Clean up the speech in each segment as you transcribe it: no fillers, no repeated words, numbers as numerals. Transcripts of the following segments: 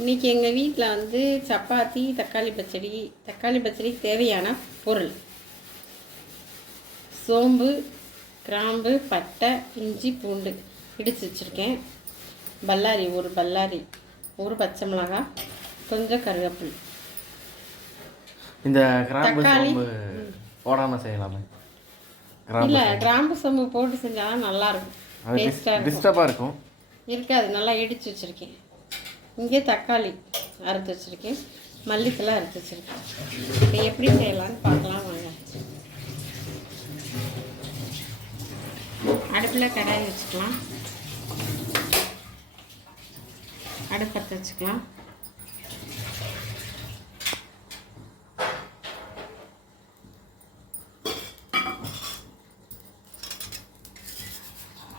இன்றைக்கி எங்கள் வீட்டில் வந்து சப்பாத்தி தக்காளி பச்சடிக்கு தேவையான பொருள்: சோம்பு, கிராம்பு, பட்டை, இஞ்சி, பூண்டு இடித்து வச்சுருக்கேன். பல்லாரி, ஒரு பச்சை மிளகாய், கொஞ்சம் கருவேப்பிலை. இந்த கிராம்பு சோம்பு போடாமல் செய்யலாமே? இல்லை, கிராம்பு சோம்பு போட்டு செஞ்சாலும் நல்லாயிருக்கும், டேஸ்ட்டாக டிஸ்டர்பாக இருக்கும். இருக்காது. நல்லா இடித்து வச்சுருக்கேன். இங்கே தக்காளி அறுத்து வச்சுருக்கேன், மல்லித்தலை அறுத்து வச்சுருக்கேன். இப்போ எப்படி செய்யலான்னு பார்க்கலாம் வாங்க. அடுப்பில் கடாய் வச்சுக்கலாம். அடுப்பத்தை வச்சுக்கலாம்.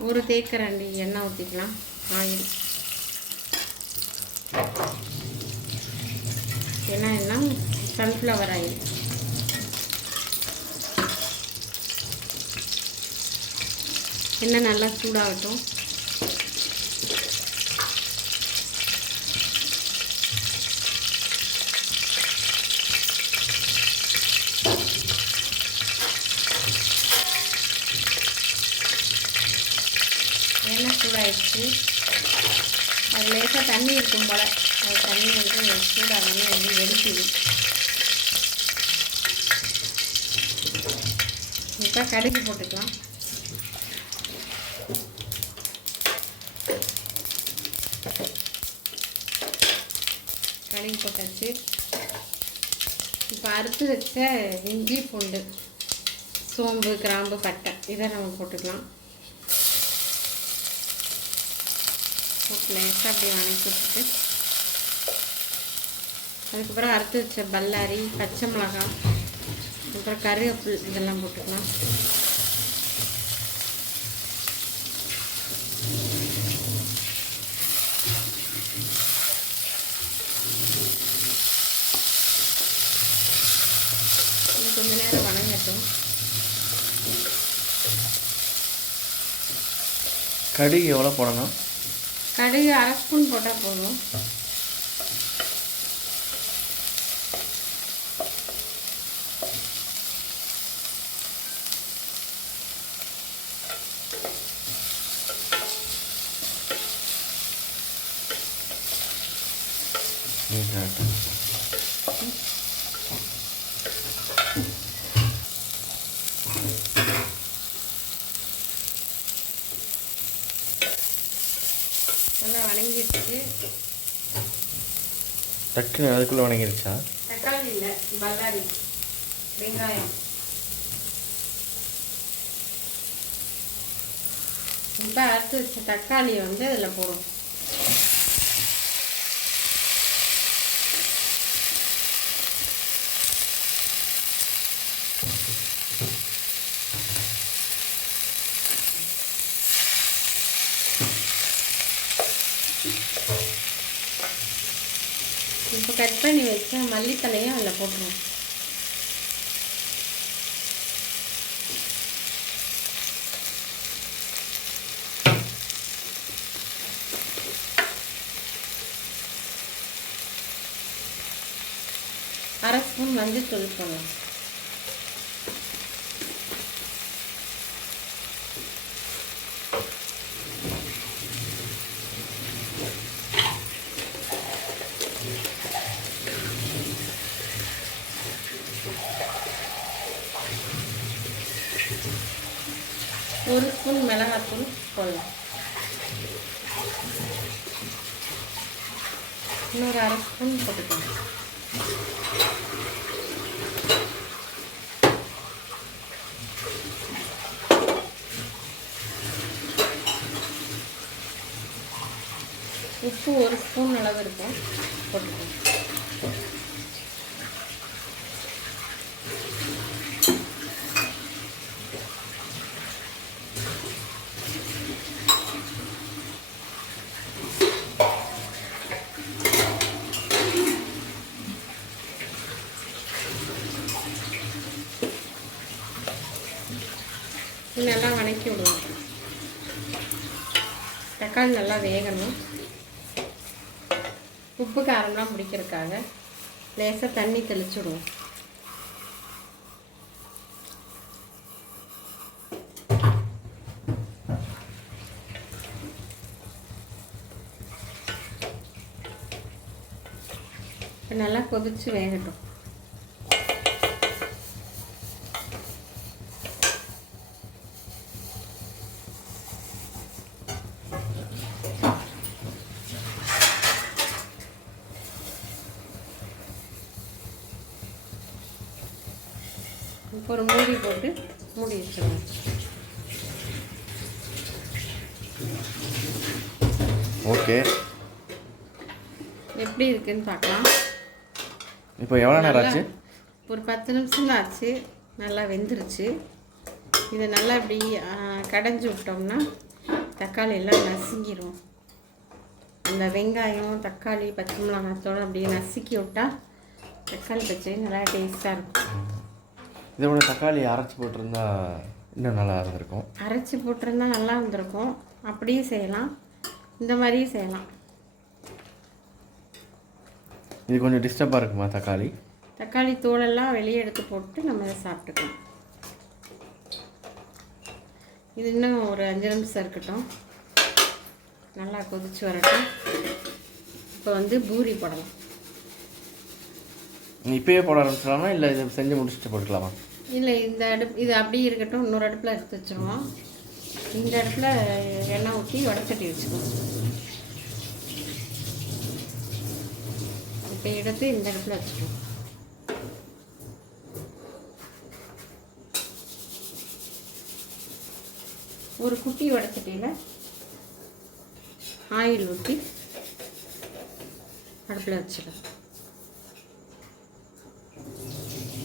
ஒரு தேக்கரண்டி எண்ணெய் ஊற்றிக்கலாம். ஆயில் என்ன சன்ஃப்ளவர் ஆயில். எண்ணெய் நல்லா சூடாகட்டும். எண்ணெய் சூடாகிடுச்சு. அது லேசாக தண்ணி இருக்கும் போல். அது தண்ணி வந்து சூடாகவே வந்து வெடிக்குது. இப்போ கடுகு போட்டுக்கலாம். கடுகு போட்டாச்சு. இப்போ அறுத்து வச்ச இஞ்சி, பூண்டு, சோம்பு, கிராம்பு, பட்டை இதை நம்ம போட்டுக்கலாம். லேசாக அப்படி வணக்கி விட்டுட்டு அதுக்கப்புறம் அறுத்து வச்ச பல்லாரி, பச்சை மிளகாய், அப்புறம் கருவேப்பிலை இதெல்லாம் போட்டுக்கலாம். இது கொஞ்ச நேரம் வணங்கட்டும். கடுகு எவ்வளோ போடணும்? கடுகு அரை ஸ்பூன் போட்டால் போதும். நல்லா வணங்கிடுச்சு. டக்குன்னு அதுக்குள்ளே வணங்கிடுச்சா? தக்காளி இல்லை, பல்லாரி, வெங்காயம். இப்போ அறுத்து வச்ச தக்காளியை வந்து அதில் போடும். இப்போ கட் பண்ணி வச்ச மல்லித்தலையும் அதில் போட்டுருவோம். அரை ஸ்பூன் மஞ்சள் போடலாம். ஒரு ஸ்பூன் மிளகாத்தூள் போடலாம். இன்னொரு அரை ஸ்பூன் போட்டுக்கலாம். உப்பு ஒரு ஸ்பூன் அளவு இருக்கும், போட்டுக்கலாம். நல்லா வணக்கி விடுவோம். தக்காளி நல்லா வேகணும். உப்பு காரம்லாம் பிடிக்கிறதுக்காக லேசாக தண்ணி தெளிச்சுடுவோம். இப்போ நல்லா கொதிச்சு வேகட்டும். இப்போ ஒரு மூடி போட்டு மூடி வச்சுருவோம். ஓகே, எப்படி இருக்குன்னு பார்க்கலாம். இப்போ எவ்வளோ நேரம் ஆச்சு? ஒரு 10 நிமிஷம் தான் ஆச்சு. நல்லா வெந்துருச்சு. இதை நல்லா இப்படி கடைஞ்சி விட்டோம்னா தக்காளி எல்லாம் நசுங்கிடும். அந்த வெங்காயம் தக்காளி பச்சை மிளகாத்தோடு அப்படியே நசுக்கி விட்டால் தக்காளி பச்சடி நல்லா டேஸ்ட்டாக இருக்கும். இதோட தக்காளி அரைச்சி போட்டிருந்தா இன்னும் நல்லா இருந்திருக்கும். அரைச்சி போட்டிருந்தா நல்லா இருந்திருக்கும். அப்படியே செய்யலாம், இந்த மாதிரியும் செய்யலாம். இது கொஞ்சம் டிஸ்டர்பாக இருக்குமா? தக்காளி தோலெல்லாம் வெளியே எடுத்து போட்டு நம்ம இதை சாப்பிட்டுக்கலாம். இது இன்னும் ஒரு 5 நிமிஷம் இருக்கட்டும். நல்லா கொதிச்சு வரட்டும். இப்போ வந்து பூரி போடலாம். இப்போயே போட ஆரம்பிச்சிடலாமா, இல்லை இதை செஞ்சு முடிச்சுட்டு போட்டுக்கலாமா? இல்லை, இந்த இது அப்படியே இருக்கட்டும். இன்னொரு அடுப்பில் எடுத்து வச்சுருவோம். இந்த அடுப்பில் எண்ணெய் ஊற்றி வடச்சட்டி வச்சுக்குவோம். இப்போ எடுத்து இந்த அடுப்பில் வச்சுக்குவோம். ஒரு குட்டி வடச்சட்டியில் ஆயில் ஊற்றி அடுப்பில் வச்சிடலாம்.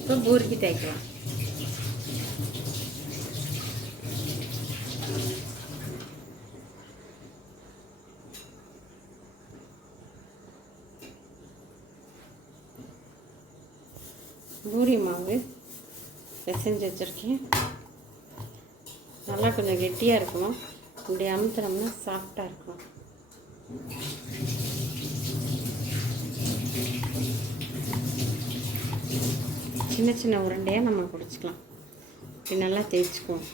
இப்போ பூரிக்கு தேய்க்கலாம். பூரி மாவு பிசைஞ்சு வச்சுருக்கேன். நல்லா கொஞ்சம் கெட்டியாக இருக்கணும். இப்படி அமுத்துனோம்னா சாஃப்டாக இருக்கும். சின்ன சின்ன உருண்டையாக நம்ம பிடிச்சிக்கலாம். இப்படி நல்லா தேய்ச்சிக்குவோம்.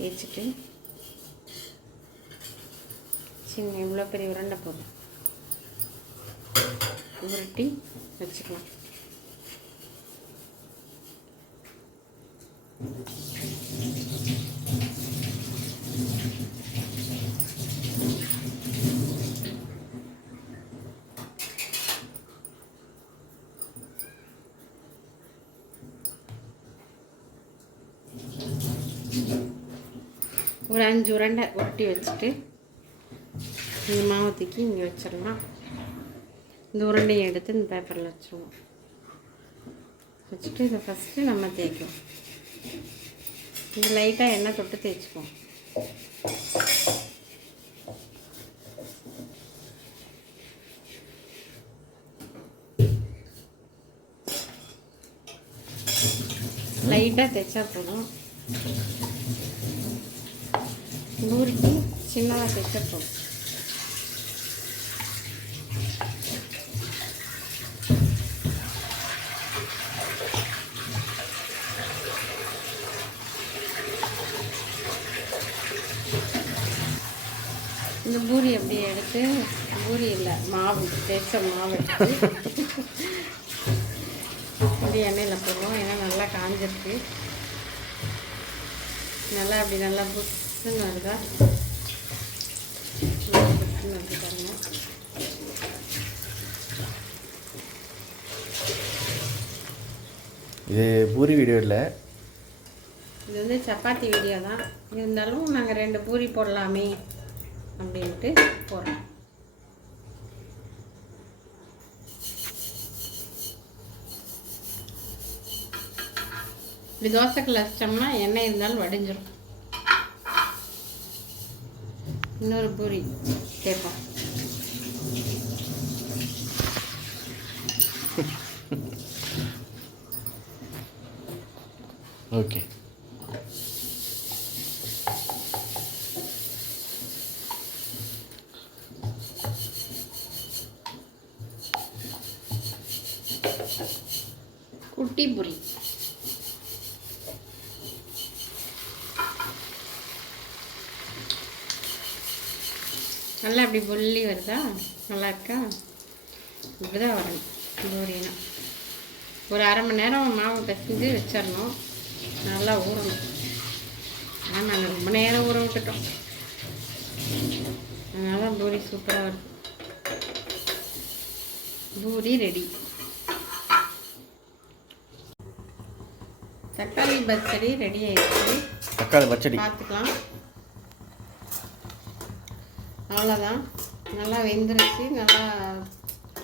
தேய்ச்சிட்டு சின்ன இவ்வளோ பெரிய உருண்டை போதும் உருட்டி வச்சுக்கலாம். ஒரு 5 உருண்டை உருட்டி வச்சுட்டு இந்த மாவு தூக்கி இங்கே வச்சிடலாம். இந்த உருண்டையை எடுத்து இந்த பேப்பரில் வச்சுருவோம். வச்சுட்டு இதை ஃபஸ்ட்டு நம்ம தேய்க்குவோம். இது லைட்டாக எண்ணெய் தொட்டு தேய்ச்சிக்குவோம். லைட்டாக தேய்ச்சா போதும். பூரிக்கு சின்னதாக தேய்ச்சா போதும். இந்த பூரி அப்படியே எடுத்து, பூரி இல்லை மாவு தேய்ச்ச மாவு எடுத்து அப்படியே எண்ணெயில் போடுவோம். ஏன்னா நல்லா காஞ்சிருக்கு. நல்லா அப்படி நல்லா புஷ்ஷுன்னு வருதா? புஷ்ஷுன்னு வருது பாருங்க. இது பூரி வீடியோ இல்லை, இது வந்து சப்பாத்தி வீடியோ தான். இருந்தாலும் நாங்கள் 2 பூரி போடலாமே அப்படின்ட்டு போடுறோம். இப்படி தோசைக்கல்ல வச்சிட்டோம்னா எண்ணெய் இருந்தாலும் வடிஞ்சிடும். இன்னொரு பூரி தேய்ப்போம். ஓகே. குட்டி பூரி. நல்லா அப்படி பொல்லி வருதா? நல்லா இருக்கா? இப்படிதான் வரணும் பூரினா. ஒரு அரை மணி நேரம் மாவு பிசைஞ்சு வச்சிடணும். நல்லா ஊறணும். ஆனால் நாங்கள் ரொம்ப நேரம் ஊற விட்டுட்டோம். அதனால தான் பூரி சூப்பராக வருது. பூரி ரெடி. தக்காளி பச்சடி ரெடி ஆயிடுச்சு. தக்காளி பச்சடி பார்த்துக்கலாம். அவ்வளோதான். நல்லா வெந்துருச்சு. நல்லா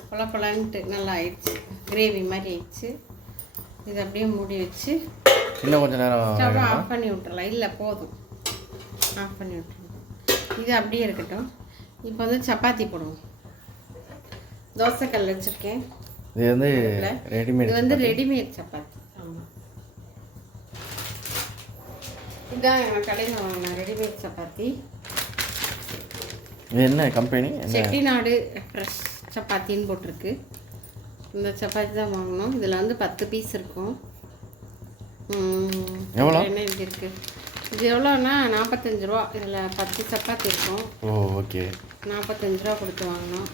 பொலப்பொலன்ட்டு நல்லா ஆயிடுச்சு. கிரேவி மாதிரி ஆயிடுச்சு. இது அப்படியே மூடி வச்சு இன்னும் கொஞ்சம் நேரம் ஸ்டவ் ஆஃப் பண்ணி விட்டுறலாம். இல்லை போதும், ஆஃப் பண்ணி விட்டுருலாம். இது அப்படியே இருக்கட்டும். இப்போ வந்து சப்பாத்தி போடுவோம். தோசைக்கல் வச்சுருக்கேன். இது வந்து ரெடிமேட். இது வந்து ரெடிமேட் சப்பாத்தி. ஆமாம், இதுதான் கடையில் வாங்கின ரெடிமேட் சப்பாத்தி. இது என்ன கம்பெனி? செட்டிநாடு ஃப்ரெஷ் சப்பாத்தின்னு போட்டிருக்கு. இந்த சப்பாத்தி தான் வாங்கினோம். இதில் வந்து 10 பீஸ் இருக்கும். எவ்வளோ? என்ன இது இருக்குது? இது எவ்வளோன்னா 45 ரூபா. இதில் 10 சப்பாத்தி இருக்கும். ஓ ஓகே. 45 ரூபா கொடுத்து வாங்கினோம்.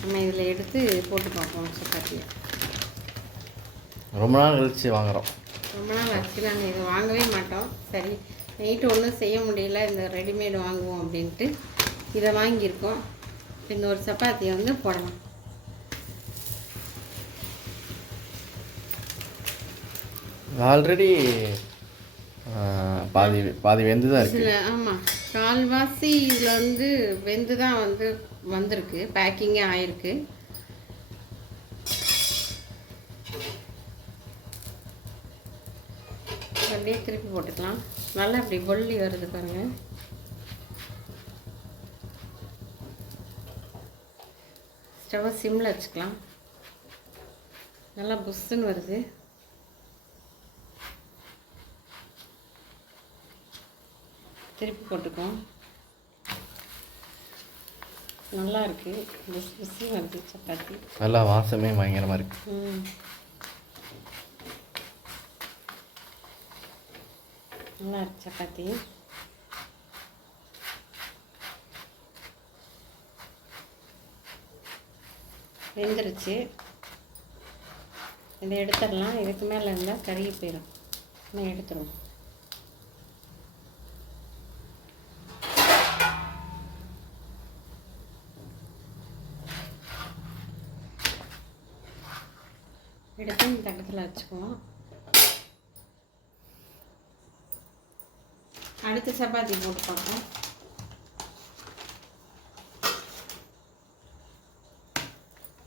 நம்ம இதில் எடுத்து போட்டு பார்ப்போம் சப்பாத்தியை. ரொம்ப நாள் கழிச்சு வாங்குகிறோம். ரொம்ப நாள் ஆச்சு. நாங்கள் இது வாங்கவே மாட்டோம். சரி, நைட்டு ஒன்றும் செய்ய முடியல, இந்த ரெடிமேடு வாங்குவோம் அப்படின்ட்டு இதை வாங்கியிருக்கோம். இந்த ஒரு சப்பாத்தியை வந்து போடலாம். ஆல்ரெடி பாதி பாதி வெந்து தான் இருக்குது. இதில் ஆமாம், கால்வாசி இதில் வந்து வெந்து தான் வந்திருக்கு. பேக்கிங்கே ஆயிருக்கு. அப்படியே திருப்பி போட்டுக்கலாம். நல்லா அப்படி பொல்லி வருது பாருங்கள். ஸ்டவ்வை சிம்மில் வச்சுக்கலாம். நல்லா புஷ்ஷுன்னு வருது. திருப்பி போட்டுக்கோம். நல்லா இருக்குது. புஷ் புஷ்ஷுன்னு வருது சப்பாத்தி. நல்லா வாசமே பயங்கரமாக இருக்குது. நல்லா இருக்கு சப்பாத்தி. வெந்துருச்சு. இதை எடுத்துடலாம். இதுக்கு மேலே இருந்தால் கருகி போயிடும். நான் எடுத்துருவோம். எடுத்து இந்த தட்டத்தில் வச்சுக்குவோம். அடுத்த சப்பாத்தி போட்டு பார்ப்போம்.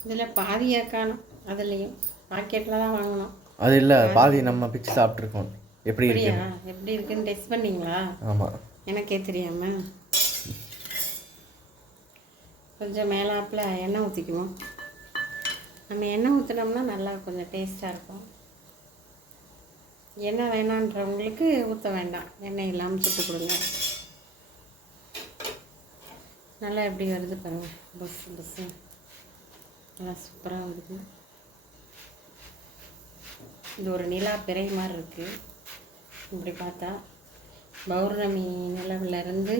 இதில் பாதியாக காணும். அதுலேயும் பாக்கெட்டில் தான் வாங்கணும். அது இல்லை, பாதி நம்ம பிச்சு சாப்பிட்ருக்கோம். எப்படி இருக்கு? எப்படி இருக்குன்னு டெஸ்ட் பண்ணிங்களா? ஆமாம், எனக்கே தெரியாமல். கொஞ்சம் மேலாப்பில் எண்ணெய் ஊற்றிக்குவோம். நம்ம எண்ணெய் ஊற்றினோம்னா நல்லா கொஞ்சம் டேஸ்ட்டாக இருக்கும். எண்ணெய் வேணான்றவங்களுக்கு ஊற்ற வேண்டாம். எண்ணெய் இல்லாமல் சுட்டு கொடுங்க. நல்லா எப்படி வருது பாருங்கள். பஸ்ஸு நல்லா சூப்பராக வருது. இது ஒரு நிலா பிறை மாதிரி இருக்குது. இப்படி பார்த்தா பௌர்ணமி நிலவிலேருந்து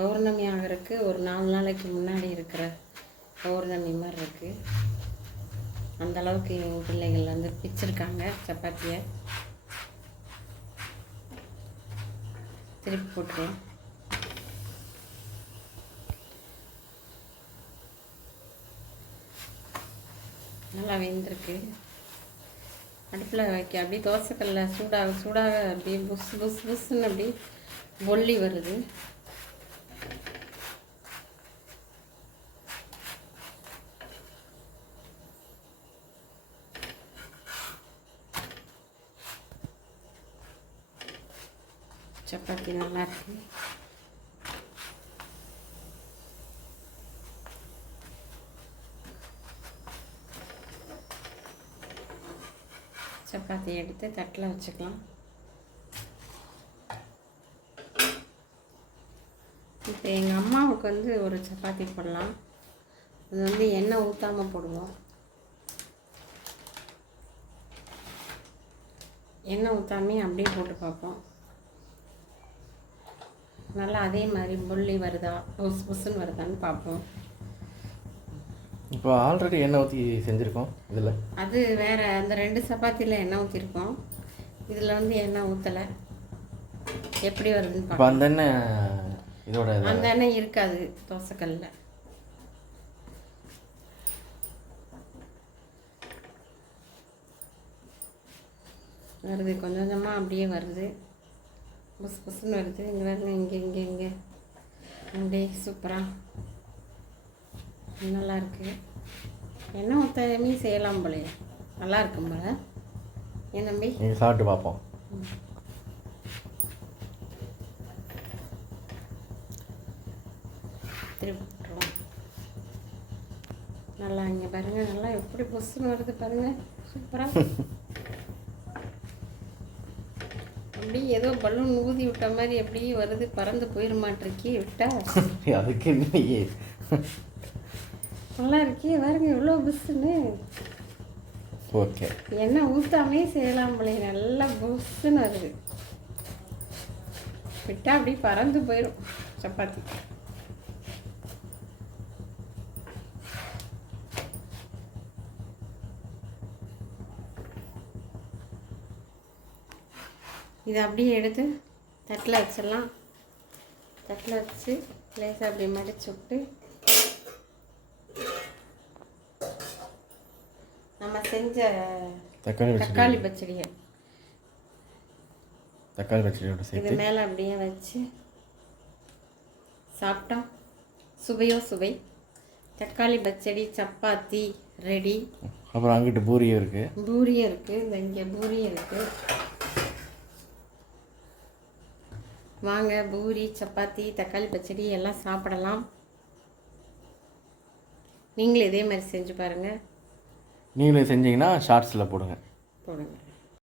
பௌர்ணமி ஆகிறதுக்கு ஒரு 4 நாளைக்கு முன்னாடி இருக்கிற பௌர்ணமி மாதிரி இருக்குது. அந்தளவுக்கு எங்கள் பிள்ளைகள் வந்து பிச்சிருக்காங்க சப்பாத்தியை. திருப்பி போட்டுருவோம். நல்லா வெந்திருக்கு. அடுப்பில் வைக்க அப்படியே தோசைக்கல்ல சூடாக சூடாக அப்படியே புஸ் புஸ் புஸ்ன்னு அப்படி பொல்லி வருது. சப்பாத்தி நல்லா இருக்கு. சப்பாத்தி சப்பாத்தி எடுத்து தட்டில் வச்சுக்கலாம். இப்போ எங்கள் அம்மாவுக்கு வந்து ஒரு சப்பாத்தி போடலாம். அது வந்து எண்ணெய் ஊற்றாமல் போடுவோம். எண்ணெய் ஊற்றாமே அப்படியே போட்டு பார்ப்போம். நல்லா அதே மாதிரி புள்ளி வருதா புஸ் புஸ்ன்னு வருதான்னு பார்ப்போம். இப்போ ஆல்ரெடி எண்ணெய் ஊற்றி செஞ்சுருக்கோம் இதில். அது வேறு, அந்த 2 சப்பாத்தியில் எண்ணெய் ஊற்றிருக்கோம். இதில் வந்து எண்ணெய் ஊற்றலை. எப்படி வருதுன்னு இப்போ பார்ப்போம். அந்த எண்ணெய் இதோட அந்த எண்ணெய் இருக்காது தோசைக்கல்லில். வருது, கொஞ்சம் கொஞ்சமாக அப்படியே வருது. புஸ் புஸ்ன்னு வருது. இங்கே வருது, இங்கே அப்படியே சூப்பராக நல்லா இருக்குது. எண்ணெய் ஊற்றாமே செய்யலாம் போலையே, நல்லா இருக்கும் போல. ஏன் தம்பி? நீங்கள் சாப்பிட்டு பார்ப்போம். திருப்பி விட்டுருவோம். நல்லா இங்கே பாருங்கள், நல்லா எப்படி புஸ்ன்னு வருது பாருங்கள், சூப்பராக. அப்படி ஏதோ பலூன் ஊதி விட்ட மாதிரி அப்படியே வருது, பறந்து போயிட மாட்டிருக்கே விட்டா. அதுக்கு இல்லையே, நல்லா இருக்கே பாருங்க எவ்வளோ புஸ்ஸுன்னு. ஓகே, எண்ணெய் ஊற்றாமே செய்யலாம் போல, நல்லா புஸ்ஸுன்னு வருது. விட்டா அப்படி பறந்து போயிடும் சப்பாத்தி. இதை அப்படியே எடுத்து தட்டில் வச்சிடலாம். தட்டில் வச்சு லேசாக அப்படி மடிச்சு விட்டு நம்ம செஞ்ச தக்காளி பச்சடியை பச்சடியோட இது சேர்த்து மேலே அப்படியே வச்சு சாப்பிட்டா சுவையோ சுவை. தக்காளி பச்சடி சப்பாத்தி ரெடி. அப்புறம் அங்கிட்டு பூரியும் இருக்குது. பூரியும் இருக்குது, இந்த இங்கே பூரியும் இருக்குது. வாங்க, பூரி சப்பாத்தி தக்காளி பச்சடி எல்லாம் சாப்பிடலாம். நீங்களும் இதே மாதிரி செஞ்சு பாருங்கள். நீங்களும் செஞ்சீங்கன்னா ஷார்ட்ஸில் போடுங்க.